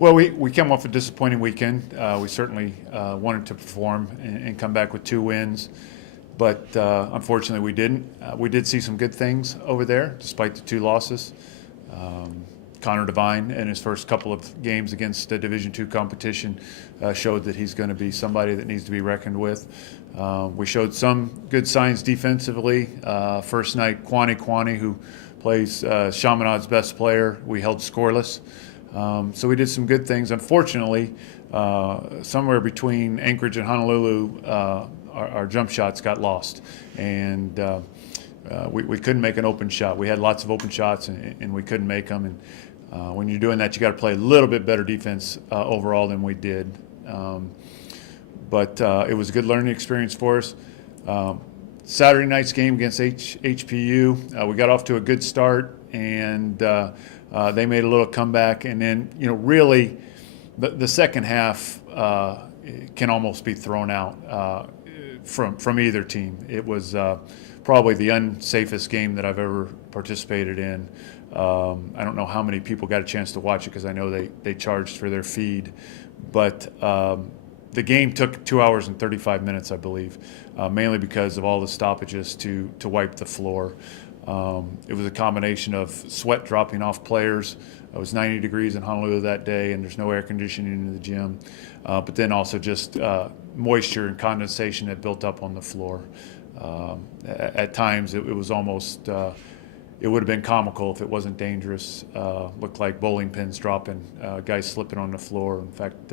Well, we came off a disappointing weekend. We certainly wanted to perform and come back with 2 wins, but unfortunately we didn't. We did see some good things over there, despite the 2 losses. Connor Devine, in his first couple of games against the Division II competition, showed that he's going to be somebody that needs to be reckoned with. We showed some good signs defensively. First night, Kwani, who plays Chaminade's best player, we held scoreless. So we did some good things. Unfortunately, somewhere between Anchorage and Honolulu, our jump shots got lost, and we couldn't make an open shot. We had lots of open shots, and we couldn't make them. And when you're doing that, you got to play a little bit better defense overall than we did. But it was a good learning experience for us. Saturday night's game against HPU, we got off to a good start, and they made a little comeback. And then, really, the second half can almost be thrown out from either team. It was probably the unsafest game that I've ever participated in. I don't know how many people got a chance to watch it because I know they charged for their feed. But the game took 2 hours and 35 minutes, I believe, mainly because of all the stoppages to wipe the floor. It was a combination of sweat dropping off players. It was 90 degrees in Honolulu that day, and there's no air conditioning in the gym. But then also just moisture and condensation that built up on the floor. At times, it was almost, it would have been comical if it wasn't dangerous. Looked like bowling pins dropping, guys slipping on the floor. In fact,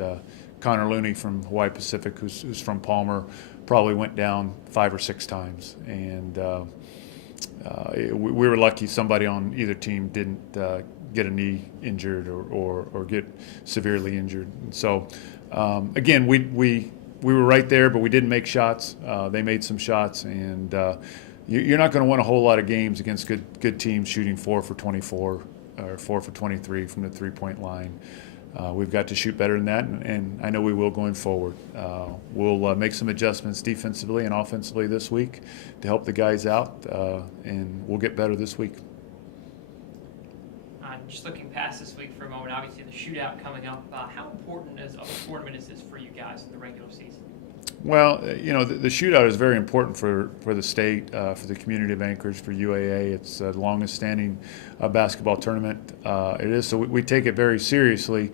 Connor Looney from Hawaii Pacific, who's from Palmer, probably went down 5 or 6 times. And we were lucky somebody on either team didn't get a knee injured or get severely injured. And so, again, we were right there, but we didn't make shots. They made some shots, and you're not going to win a whole lot of games against good teams shooting 4 for 24 or 4 for 23 from the three-point line. We've got to shoot better than that, and I know we will going forward. We'll make some adjustments defensively and offensively this week to help the guys out, and we'll get better this week. Just looking past this week for a moment, obviously the shootout coming up, how important of a tournament is this for you guys in the regular season? Well, the shootout is very important for the state, for the community of Anchorage, for UAA. It's the longest standing basketball tournament. It is, so we take it very seriously,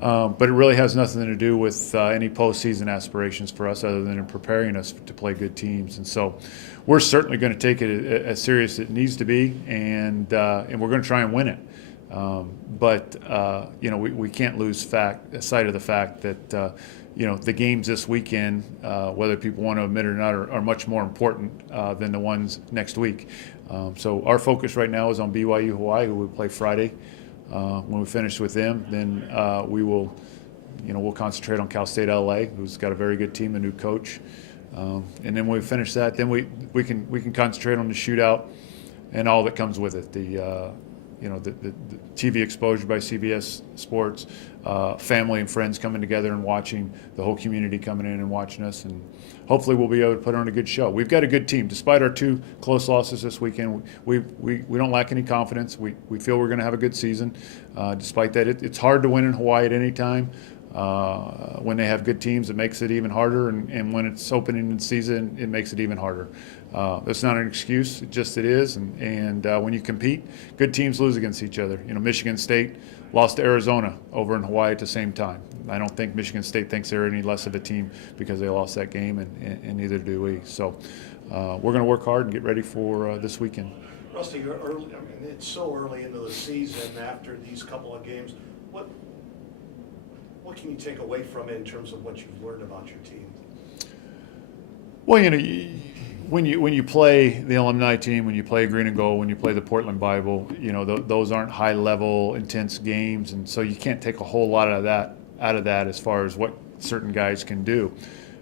but it really has nothing to do with any postseason aspirations for us other than in preparing us to play good teams. And so we're certainly going to take it as serious as it needs to be, and we're going to try and win it. But we can't lose sight of the fact that the games this weekend, whether people want to admit it or not, are much more important than the ones next week. So our focus right now is on BYU Hawaii, who we play Friday. When we finish with them, then we'll concentrate on Cal State LA, who's got a very good team, a new coach. And then when we finish that, then we can concentrate on the shootout and all that comes with it. The TV exposure by CBS Sports, family and friends coming together and watching, the whole community coming in and watching us, and hopefully we'll be able to put on a good show. We've got a good team. Despite our 2 close losses this weekend, we don't lack any confidence. We feel we're going to have a good season. Despite that, it's hard to win in Hawaii at any time. When they have good teams, it makes it even harder, and when it's opening in season, it makes it even harder. That's not an excuse, it is. And when you compete, good teams lose against each other. Michigan State lost to Arizona over in Hawaii at the same time. I don't think Michigan State thinks they're any less of a team because they lost that game, and neither do we. So we're going to work hard and get ready for this weekend. Rusty, you're early. I mean, it's so early into the season after these couple of games. What can you take away from it in terms of what you've learned about your team? Well, when you play the alumni team, when you play Green and Gold, when you play the Portland Bible, those aren't high-level, intense games, and so you can't take a whole lot out of that as far as what certain guys can do.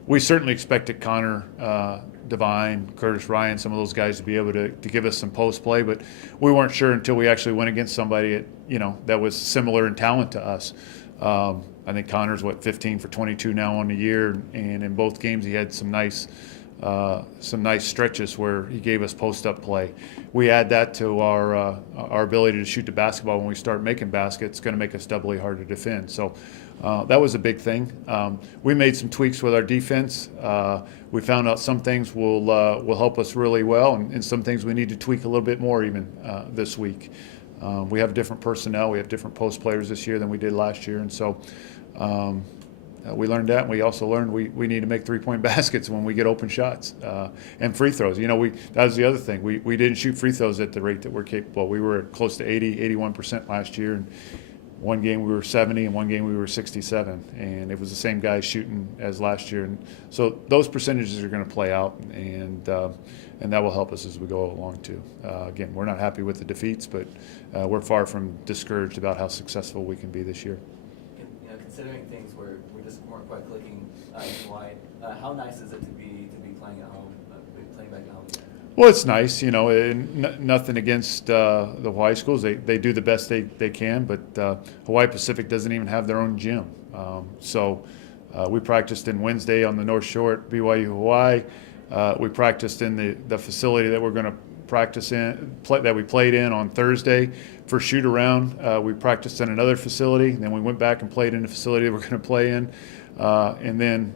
We certainly expected Connor Devine, Curtis Ryan, some of those guys to be able to give us some post play, but we weren't sure until we actually went against somebody that was similar in talent to us. I think Connor's 15 for 22 now on the year, and in both games he had some nice some nice stretches where he gave us post-up play. We add that to our ability to shoot the basketball when we start making baskets. It's going to make us doubly hard to defend. So that was a big thing. We made some tweaks with our defense. We found out some things will help us really well, and some things we need to tweak a little bit more even this week. We have different personnel. We have different post players this year than we did last year, and so we learned that. And we also learned we need to make three-point baskets when we get open shots and free throws. You know, that was the other thing. We didn't shoot free throws at the rate that we're capable. We were close to 81% last year, and one game we were 70, and one game we were 67, and it was the same guys shooting as last year. And so those percentages are going to play out, and that will help us as we go along too. Again, we're not happy with the defeats, but we're far from discouraged about how successful we can be this year. You know, considering things we just weren't quite clicking in Hawaii, how nice is it to be playing at home, playing back at home again? Well, it's nice, you know, nothing against the Hawaii schools. They do the best they can, but Hawaii Pacific doesn't even have their own gym. So we practiced in Wednesday on the North Shore at BYU Hawaii. We practiced in the facility that we're going to practice in, that we played in on Thursday for shoot around. We practiced in another facility, then we went back and played in the facility that we're going to play in. And then,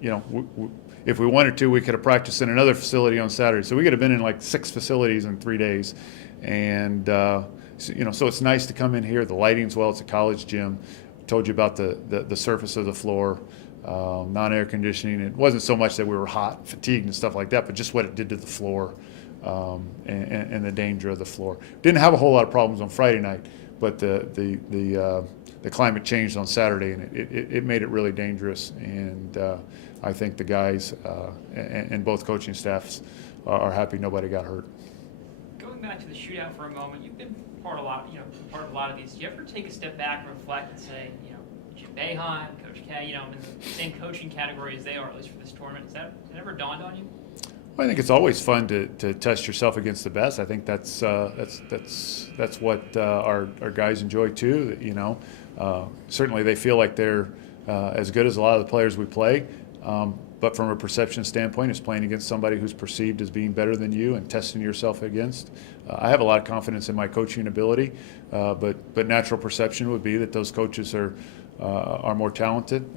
you know, if we wanted to, we could have practiced in another facility on Saturday. So we could have been in like 6 facilities in 3 days. And, you know, so it's nice to come in here. The lighting's well. It's a college gym. I told you about the surface of the floor, non-air conditioning. It wasn't so much that we were hot, fatigued, and stuff like that, but just what it did to the floor and the danger of the floor. Didn't have a whole lot of problems on Friday night, but the climate changed on Saturday, and it made it really dangerous. And I think the guys and both coaching staffs are happy nobody got hurt. Going back to the shootout for a moment, you've been part of a lot of these. Do you ever take a step back and reflect and say, you know, Jim Boeheim, Coach K, you know, in the same coaching category as they are, at least for this tournament? Has that ever dawned on you? Well, I think it's always fun to test yourself against the best. I think that's what our guys enjoy too. You know, certainly they feel like they're as good as a lot of the players we play. But from a perception standpoint, it's playing against somebody who's perceived as being better than you and testing yourself against. I have a lot of confidence in my coaching ability, but natural perception would be that those coaches are more talented.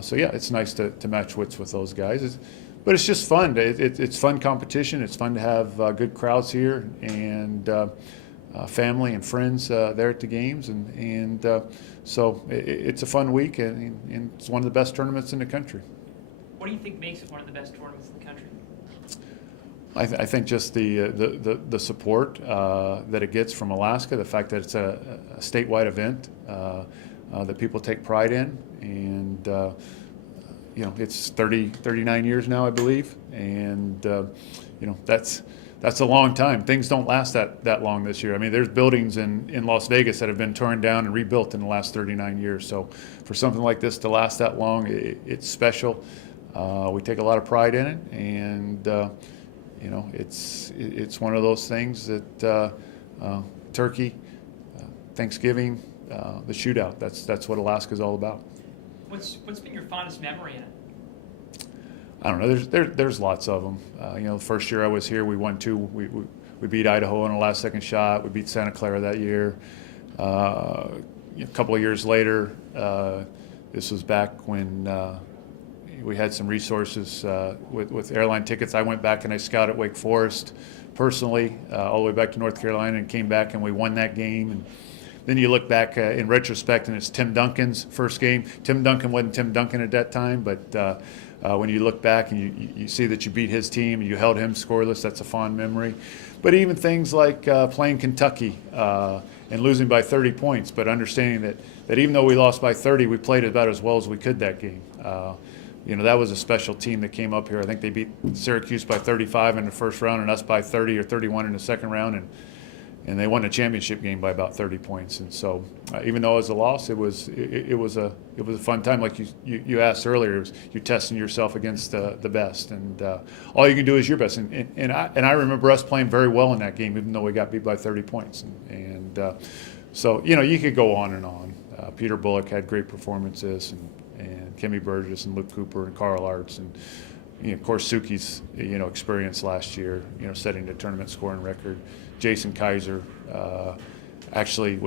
So yeah, it's nice to match wits with those guys. But it's just fun. It's fun competition. It's fun to have good crowds here and family and friends there at the games, and so it's a fun week, and it's one of the best tournaments in the country. What do you think makes it one of the best tournaments in the country? I think just the support that it gets from Alaska, the fact that it's a statewide event that people take pride in, and you know, it's 39 years now, I believe, and you know, that's a long time. Things don't last that long this year. I mean, there's buildings in Las Vegas that have been torn down and rebuilt in the last 39 years. So for something like this to last that long, it's special. We take a lot of pride in it, and you know, it's one of those things that Turkey, Thanksgiving, the shootout. That's what Alaska's all about. What's been your fondest memory in it? I don't know. There's lots of them. You know, the first year I was here, we won 2. We beat Idaho on a last-second shot. We beat Santa Clara that year. A couple of years later, this was back when we had some resources with airline tickets. I went back and I scouted Wake Forest personally all the way back to North Carolina, and came back and we won that game. And then you look back in retrospect, and it's Tim Duncan's first game. Tim Duncan wasn't Tim Duncan at that time, but when you look back and you see that you beat his team and you held him scoreless, that's a fond memory. But even things like playing Kentucky and losing by 30 points, but understanding that even though we lost by 30, we played about as well as we could that game. You know, that was a special team that came up here. I think they beat Syracuse by 35 in the first round and us by 30 or 31 in the second round, and they won the championship game by about 30 points. And so, even though it was a loss, it was a fun time. Like you asked earlier, you're testing yourself against the best, and all you can do is your best. And I remember us playing very well in that game, even though we got beat by 30 points. And so, you know, you could go on and on. Peter Bullock had great performances, and Kimmy Burgess and Luke Cooper and Carl Arts, and of course, Suki's, experience last year, setting the tournament scoring record. Jason Kaiser actually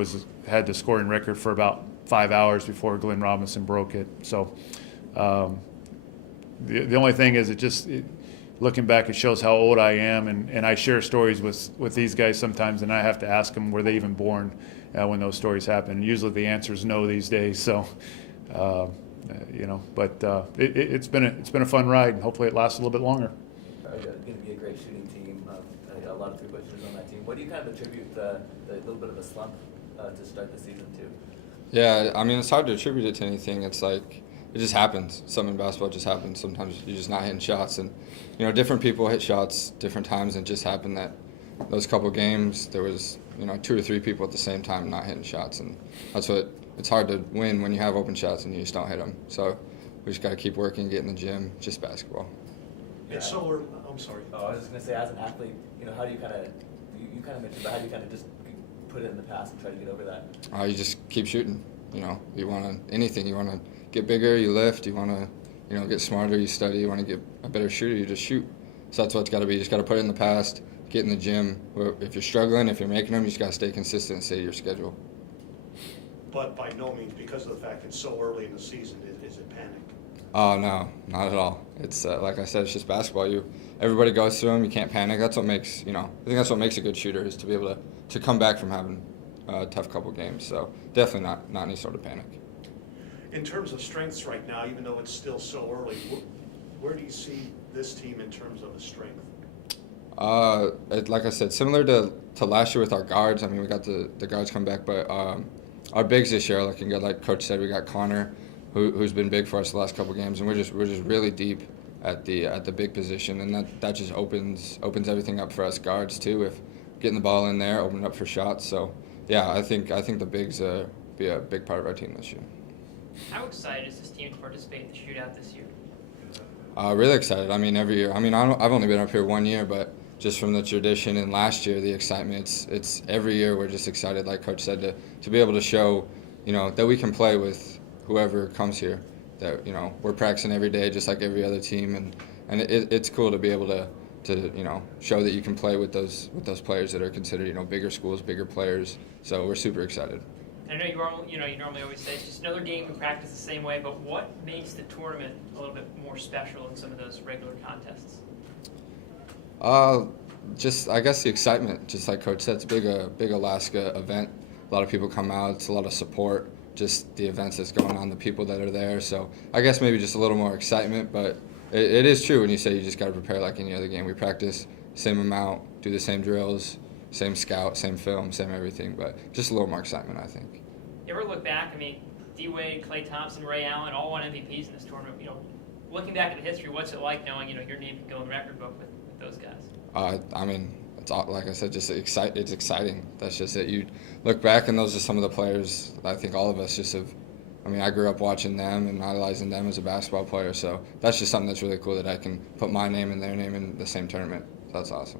had the scoring record for about 5 hours before Glenn Robinson broke it. So the only thing is looking back, it shows how old I am, and I share stories with these guys sometimes, and I have to ask them, were they even born when those stories happen? And usually the answer is no these days. So, but it's been a fun ride, and hopefully it lasts a little bit longer. Going to be a great shooting team. A lot of three-point shooters on that team. What do you kind of attribute the little bit of a slump to start the season to? Yeah, I mean, it's hard to attribute it to anything. It's like it just happens. Something in basketball just happens. Sometimes you're just not hitting shots, and different people hit shots different times. And it just happened that those couple games there was 2 or 3 people at the same time not hitting shots, and that's what it's hard to win when you have open shots and you just don't hit them. So we just got to keep working, get in the gym, just basketball. And so I'm sorry. Oh, I was just going to say, as an athlete, how do you kind of you kind of mentioned, but how do you kind of just put it in the past and try to get over that? You just keep shooting. You want anything. You want to get bigger, you lift. You want to, get smarter, you study. You want to get a better shooter, you just shoot. So that's what it's got to be. You just got to put it in the past, get in the gym. If you're struggling, if you're making them, you just got to stay consistent and stay to your schedule. But by no means, because of the fact it's so early in the season, is it panic? Oh, no, not at all. It's like I said, it's just basketball. Everybody goes through them. You can't panic. That's what makes, I think that's what makes a good shooter, is to be able to come back from having a tough couple games. So definitely not any sort of panic. In terms of strengths right now, even though it's still so early, where do you see this team in terms of the strength? Like I said, similar to last year with our guards. I mean, we got the guards come back, but our bigs this year are looking good. Like Coach said, we got Connor, who's been big for us the last couple games, and we're just really deep at the big position, and that just opens everything up for us guards too. If getting the ball in there, opening up for shots. So yeah, I think the bigs be a big part of our team this year. How excited is this team to participate in the shootout this year? Really excited. I mean, every year. I mean, I've only been up here 1 year, but just from the tradition and last year, the excitement, it's every year we're just excited, like Coach said, to be able to show, that we can play with whoever comes here, that, we're practicing every day just like every other team, and it's cool to be able to show that you can play with those players that are considered, bigger schools, bigger players. So we're super excited. I know you normally always say it's just another game, we practice the same way, but what makes the tournament a little bit more special than some of those regular contests? Just I guess the excitement, just like Coach said, it's a big Alaska event. A lot of people come out, it's a lot of support, just the events that's going on, the people that are there. So I guess maybe just a little more excitement, but it is true when you say you just got to prepare like any other game. We practice same amount, do the same drills, same scout, same film, same everything, but just a little more excitement, I think. You ever look back, D-Wade, Klay Thompson, Ray Allen, all won MVPs in this tournament. Looking back at the history, what's it like knowing, your name could go in the record book with those guys? I mean, it's like I said, just it's exciting. That's just it. You look back, and those are some of the players I think all of us just have. I grew up watching them and idolizing them as a basketball player, so that's just something that's really cool that I can put my name and their name in the same tournament. That's awesome.